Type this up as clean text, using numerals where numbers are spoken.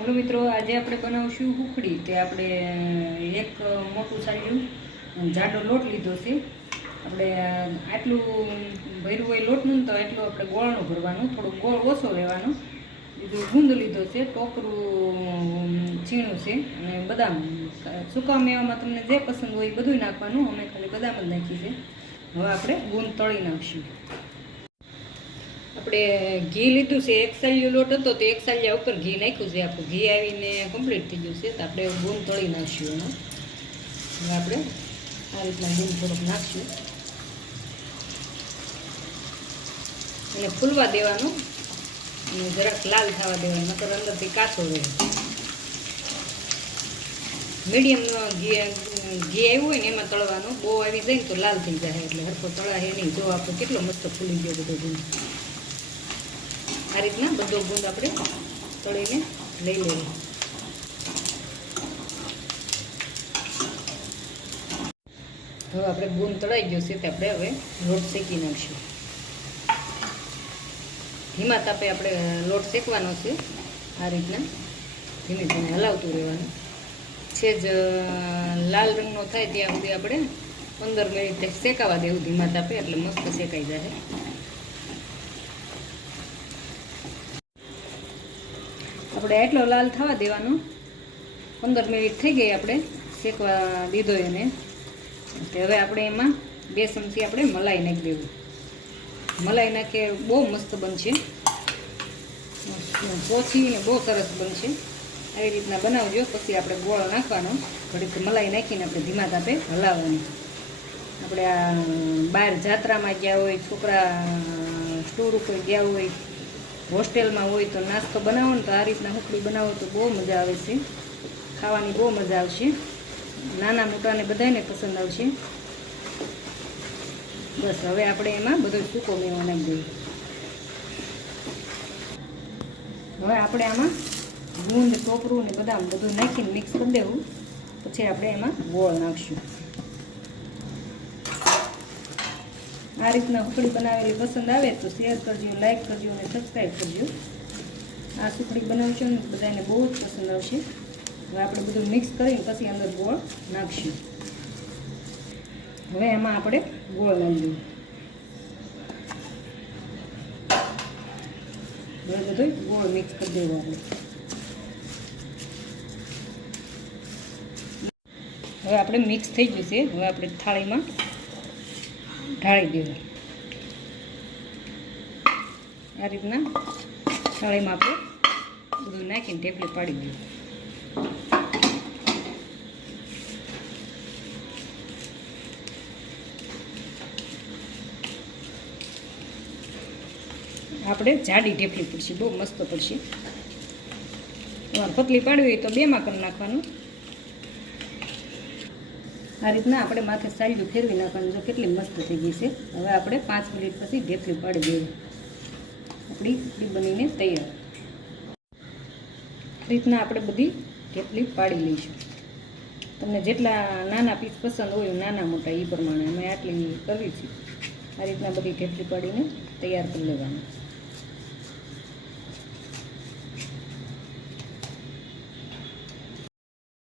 Hello मित्रों, आज આપણે બનાવશું હુખડી। તે આપણે એક મોટું સાલ્યું જાડો લોટ લીધો છે। આપણે આટલું ભર્યું હોય લોટનું તો એટલું આપણે ગોળનું ભરવાનું, થોડું ગોળ ઓછો લેવાનો। બીજું ગુંદ લીધો છે, ટોપરું છીણું છે અને બદામ। સૂકા મેવામાં તમને જે પસંદ હોય એ બધું નાખવાનું, અમે ખાલી બદામ જ નાખી છે। હવે આપણે ગુંદ તળી નાખશું। આપણે ઘી લીધું છે, એક સાલિયો લોટ હતો તો એક સાલિયા ઉપર ઘી નાખ્યું છે। આપણું ઘી આવીને કમ્પ્લીટ થઈ ગયું છે તો આપણે ગુંદ તળી નાખશું એમાં। હવે આપણે આ રીતના ગુંદ થોડોક નાખશું અને ફૂલવા દેવાનું અને જરાક લાલ થવા દેવાનું, નકર અંદરથી કાચો રહે। મીડિયમ ઘી આવ્યું હોય ને એમાં તળવાનું, બહુ આવી જાય ને તો લાલ થઈ જાય એટલે હરખો તળાશે નહીં। જો આપણો કેટલો મસ્ત ફૂલી ગયો બધો ગુંદ। આ રીતના બધો ગુંદ આપણે તળીને લઈ લઈએ। હવે આપણે ગુંદ તળાઈ ગયો છે તો આપણે હવે લોટ શેકી નાખશું। ધીમા તાપે આપણે લોટ શેકવાનો છે। આ રીતના ધીમે ધીમે હલાવતું રહેવાનું। છે જ લાલ રંગનો થાય ત્યાં સુધી આપણે 15 મિનિટ શેકાવા દેવું ધીમા તાપે, એટલે મસ્ત શેકાઈ જાય। આપણે એટલો લાલ થવા દેવાનો। 15 મિનિટ થઈ ગઈ આપણે શેકવા દીધો એને। હવે આપણે એમાં 2 ચમચી આપણે મલાઈ નાખી દેવું। મલાઈ નાખીએ બહુ મસ્ત બનશે, પોચી ને બહુ સરસ બનશે। આવી રીતના બનાવજો। પછી આપણે ગોળ નાખવાનો, ઘડીક મલાઈ નાખીને આપણે ધીમા તાપે હલાવવાની। આપણે આ બહાર જાત્રામાં ગયા હોય, છોકરા ટૂર ઉપર ગયા હોય, હોસ્ટેલમાં હોય તો નાસ્તો બનાવો ને તો આ રીતના હુખડી બનાવો તો બહુ મજા આવે છે, ખાવાની બહુ મજા આવશે। નાના મોટાને બધાને પસંદ આવશે। બસ હવે આપણે એમાં બધો સૂકો મેવો નાખી દઈએ। હવે આપણે આમાં ગુંદ, ટોપરું ને બદામ બધું નાખીને મિક્સ કરી દેવું। પછી આપણે એમાં ગોળ નાખશું। આ રીતના હુખડી બનાવેલી પસંદ આવે તો શેર કરજો, લાઈક કરજો અને સબસ્ક્રાઈબ કરજો। આ સુખડી બનાવશો ને બધાને બહુ જ પસંદ આવશે। હવે આપણે બધું મિક્સ કરીને પછી અંદર ગોળ નાખશું। હવે એમાં આપણે ગોળ નાખી દઈએ। હવે બધું ગોળ મિક્સ કરી દેવું આપણે। હવે આપણે મિક્સ થઈ ગયું છે। હવે આપણે થાળીમાં ઢાળી દેવું। આ રીતના થાળીમાં આપણે બધું નાખીને ઢેફલી પાડી દેવું। આપણે જાડી ઢેફલી પડશે, બહુ મસ્ત પડશે। તમારે પતલી પાડવી હોય તો 2માં કરી નાખવાનું। આ રીતના આપણે માથે સાલ્યું ફેરવી નાખવાનું। જો કેટલી મસ્ત થઈ ગઈ છે। હવે આપણે 5 મિનિટ પછી ઢેફલી પાડી દેવી। આપણી હુખડી બનીને તૈયાર। આ રીતના આપણે બધી ઢેફલી પાડી લઈશું। તમને જેટલા નાના પીસ પસંદ હોય નાના મોટા એ પ્રમાણે અમે આટલી કરવી છે। આ રીતના બધી ઢેફલી પાડીને તૈયાર કરી લેવાનું।